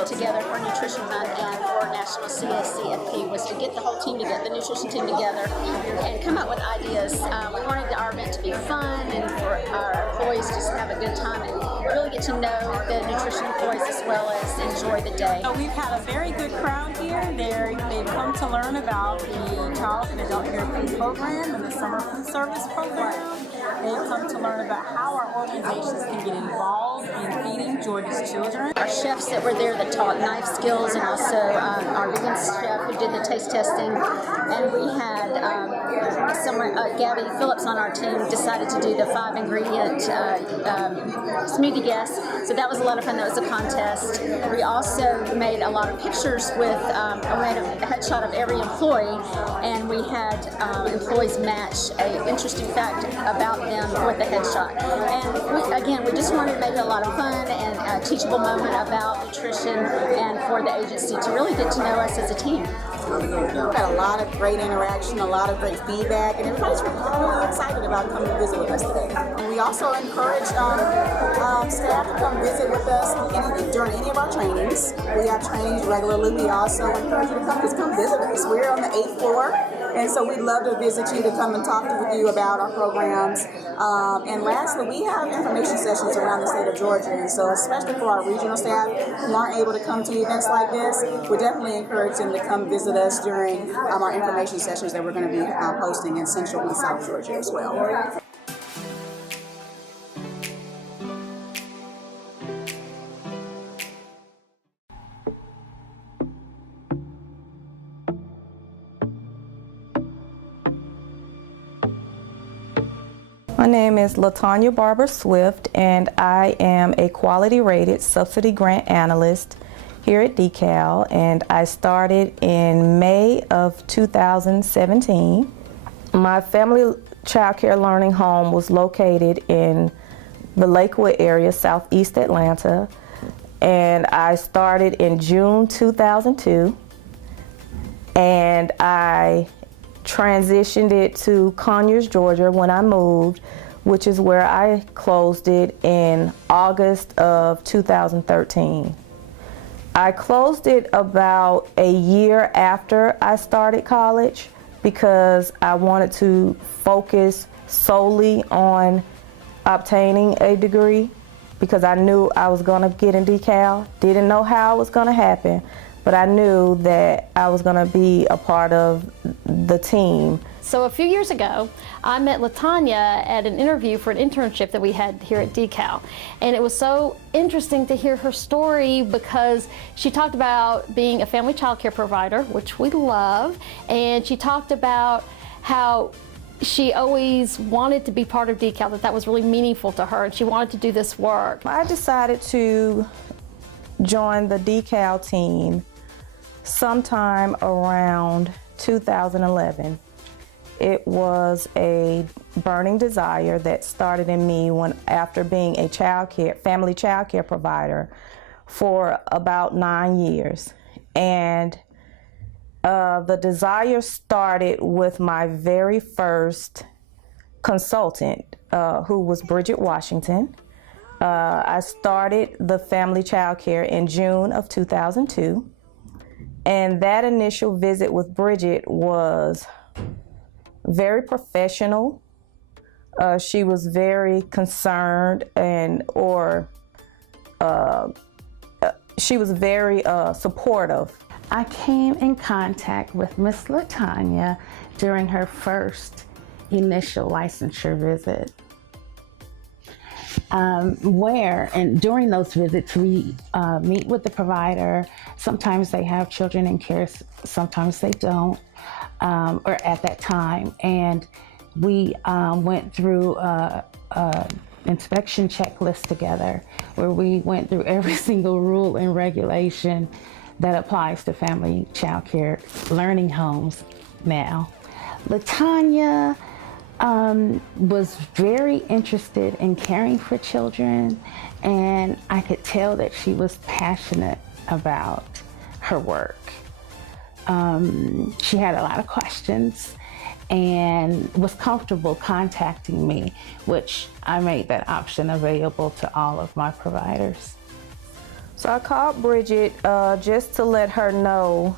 gathered together for Nutrition Month and for National CACFP was to get the whole team together, the nutrition team together, and come up with ideas. We wanted our event to be fun and for our employees just to have a good time and really get to know the nutrition employees as well as enjoy the day. We've had a very good crowd here. They've come to learn about the Child and Adult Care Food Program and the Summer Food Service Program. They've come to learn about how our organizations can get involved in feeding Georgia's children. Our chefs that were there that taught knife skills, and also our vegan chef who did the taste testing, and we had Gabby Phillips on our team decided to do the 5-ingredient smoothie guess, so that was a lot of fun. That was a contest. We also made a lot of pictures with, we made a headshot of every employee, and we had employees match an interesting fact about them with the headshot. And we just wanted to make it a lot of fun and a teachable moment about nutrition and for the agency to really get to know us as a team. We've had a lot of great interaction, a lot of great feedback, and everybody's really excited about coming to visit with us today. We also encourage staff to come visit with us during any of our trainings. We have trainings regularly. We also encourage you to come visit us. We're on the 8th floor, and so we'd love to visit you, to come and talk with you about our programs. And lastly, we have information sessions around the state of Georgia, and so especially for our regional staff who aren't able to come to events like this, we definitely encourage them to come visit us during our information sessions that we're going to be hosting in Central and South Georgia as well. My name is LaTanya Barber Swift, and I am a quality rated subsidy grant analyst here at DECAL, and I started in May of 2017. My family child care learning home was located in the Lakewood area, southeast Atlanta, and I started in June 2002, and I transitioned it to Conyers, Georgia when I moved, which is where I closed it in August of 2013. I closed it about a year after I started college because I wanted to focus solely on obtaining a degree because I knew I was going to get in DECAL. Didn't know how it was going to happen, but I knew that I was going to be a part of the team. So a few years ago, I met LaTanya at an interview for an internship that we had here at DECAL. And it was so interesting to hear her story because she talked about being a family child care provider, which we love, and she talked about how she always wanted to be part of DECAL, that was really meaningful to her, and she wanted to do this work. I decided to join the DECAL team sometime around 2011. It was a burning desire that started in me after being a family child care provider for about 9 years. And the desire started with my very first consultant, who was Bridget Washington. I started the family child care in June of 2002. And that initial visit with Bridget was very professional. She was very concerned she was very supportive. I came in contact with Miss LaTanya during her first initial licensure visit. And during those visits, we meet with the provider. Sometimes they have children in care, sometimes they don't, or at that time. And we went through a inspection checklist together where we went through every single rule and regulation that applies to family child care learning homes now. LaTanya was very interested in caring for children, and I could tell that she was passionate about her work. She had a lot of questions and was comfortable contacting me, which I made that option available to all of my providers. So I called Bridget just to let her know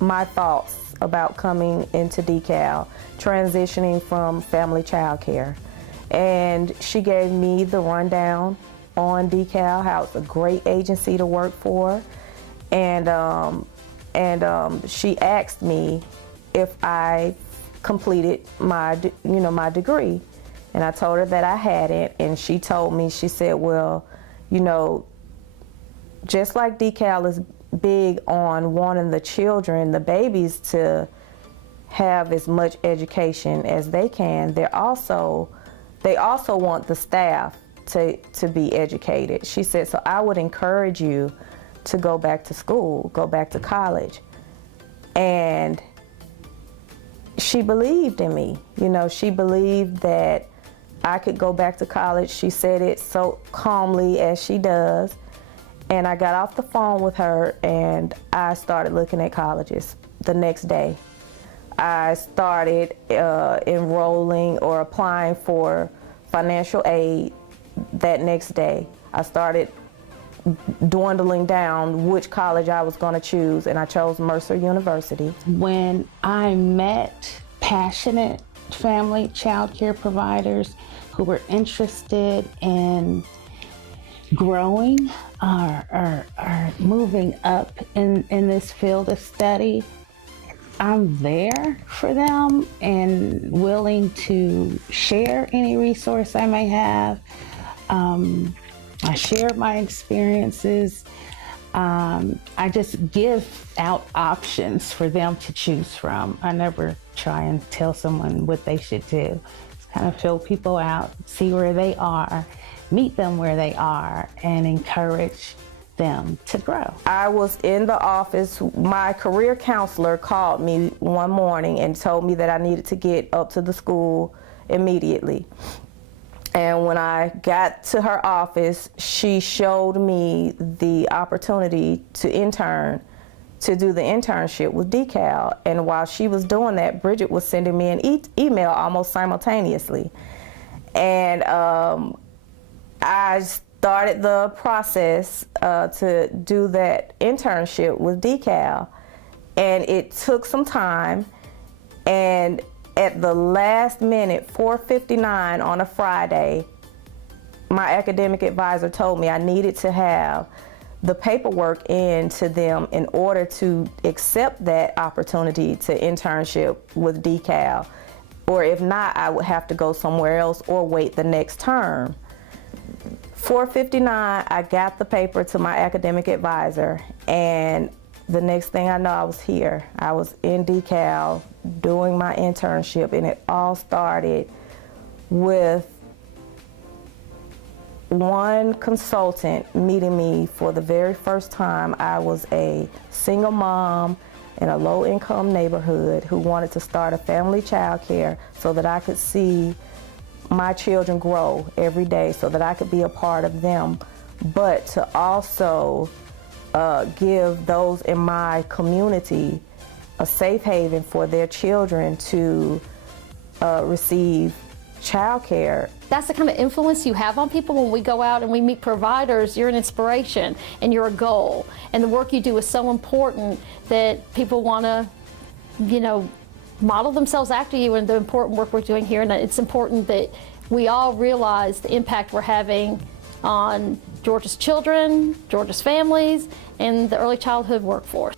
my thoughts about coming into DECAL, transitioning from family child care. And she gave me the rundown on DECAL, how it's a great agency to work for. And she asked me if I completed my degree. And I told her that I hadn't, and she told me, she said, well, you know, just like DECAL is big on wanting the children, the babies, to have as much education as they can, they also want the staff to be educated. She said, so I would encourage you to go back to school, go back to college. And she believed in me. You know, she believed that I could go back to college. She said it so calmly, as she does. And I got off the phone with her and I started looking at colleges the next day. I started enrolling or applying for financial aid that next day. I started dwindling down which college I was going to choose, and I chose Mercer University. When I met passionate family child care providers who were interested in growing or moving up in this field of study, I'm there for them and willing to share any resource I may have. I share my experiences. I just give out options for them to choose from. I never try and tell someone what they should do. Just kind of fill people out, see where they are, meet them where they are, and encourage them to grow. I was in the office. My career counselor called me one morning and told me that I needed to get up to the school immediately. And when I got to her office, she showed me the opportunity to do the internship with DECAL. And while she was doing that, Bridget was sending me an email almost simultaneously. And I started the process to do that internship with DECAL. And it took some time, and at the last minute, 4:59 on a Friday, my academic advisor told me I needed to have the paperwork in to them in order to accept that opportunity to internship with DECAL. Or if not, I would have to go somewhere else or wait the next term. 4:59, I got the paper to my academic advisor, and the next thing I know, I was here. I was in DECAL doing my internship, and it all started with one consultant meeting me for the very first time. I was a single mom in a low-income neighborhood who wanted to start a family child care so that I could see my children grow every day, so that I could be a part of them, but to also give those in my community a safe haven for their children to receive child care. That's the kind of influence you have on people. When we go out and we meet providers, you're an inspiration and you're a goal. And the work you do is so important that people want to, you know, model themselves after you and the important work we're doing here. And it's important that we all realize the impact we're having on Georgia's children, Georgia's families, and the early childhood workforce.